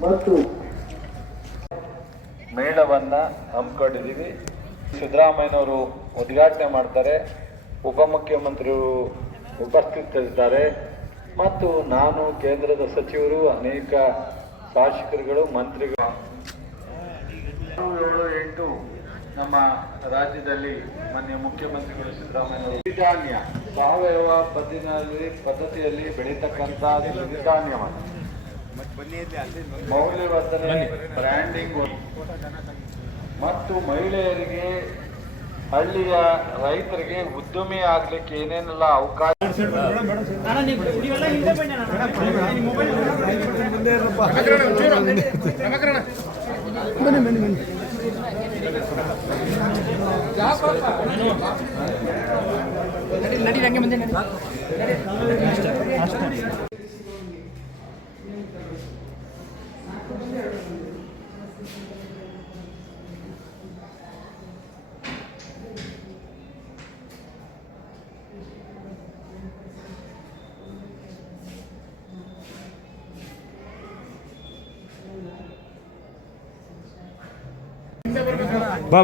ಮತ್ತು ಮೇಳವನ್ನ ಹಮ್ಮಿಕೊಂಡಿದ್ದೀವಿ. ಸಿದ್ದರಾಮಯ್ಯನವರು ಉದ್ಘಾಟನೆ ಮಾಡ್ತಾರೆ. ಉಪಮುಖ್ಯಮಂತ್ರಿಗಳು ಉಪಸ್ಥಿತರಿದ್ದಾರೆ. ಮತ್ತು ನಾನು, ಕೇಂದ್ರದ ಸಚಿವರು, ಅನೇಕ ಶಾಸಕರುಗಳು, ಮಂತ್ರಿಗಳು. ಏಳು ಎಂಟು ನಮ್ಮ ರಾಜ್ಯದಲ್ಲಿ ಮಾನ್ಯ ಮುಖ್ಯಮಂತ್ರಿಗಳು ಸಿದ್ದರಾಮಯ್ಯ ಸಿರಿಧಾನ್ಯ ಸಾವಯವ ಪದ್ಧತಿಯಲ್ಲಿ ಪದ್ಧತಿಯಲ್ಲಿ ಬೆಳೀತಕ್ಕಂಥ ಸಿರಿಧಾನ್ಯವನ್ನು ಮೌಲ್ಯವರ್ಧನೆ ಬ್ರ್ಯಾಂಡಿಂಗ್ ಮತ್ತು ಮಹಿಳೆಯರಿಗೆ ಹಳ್ಳಿಯ ರೈತರಿಗೆ ಉದ್ಯಮಿ ಆಗ್ಲಿಕ್ಕೆ ಏನೇನೆಲ್ಲ ಅವಕಾಶ ಬಾ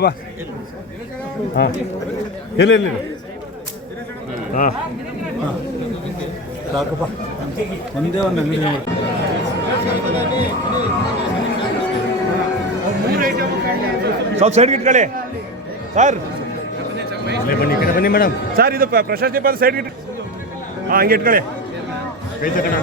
ಬಾ ಹಾಂ. ಇಲ್ಲ ಇಲ್ಲ ಹಾಂ. ಒಂದೇ ಒಂದು ಸ್ವಲ್ಪ ಸೈಡ್ಗೆ ಇಟ್ಕೊಳ್ಳಿ ಸರ್ ಇಲ್ಲೇ ಬನ್ನಿ ಈ ಕಡೆ ಬನ್ನಿ ಮೇಡಮ್ ಸರ್ ಇದು ಪ- ಪ್ರಶಸ್ತಿ ಪದ ಸೈಡ್ಗೆ ಇಟ್ಟು ಹಾಂ ಹಂಗೆ ಇಟ್ಕೊಳ್ಳಿ ಕೈ ತಗೋಣ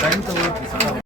ಕೈ ತಗೋಣ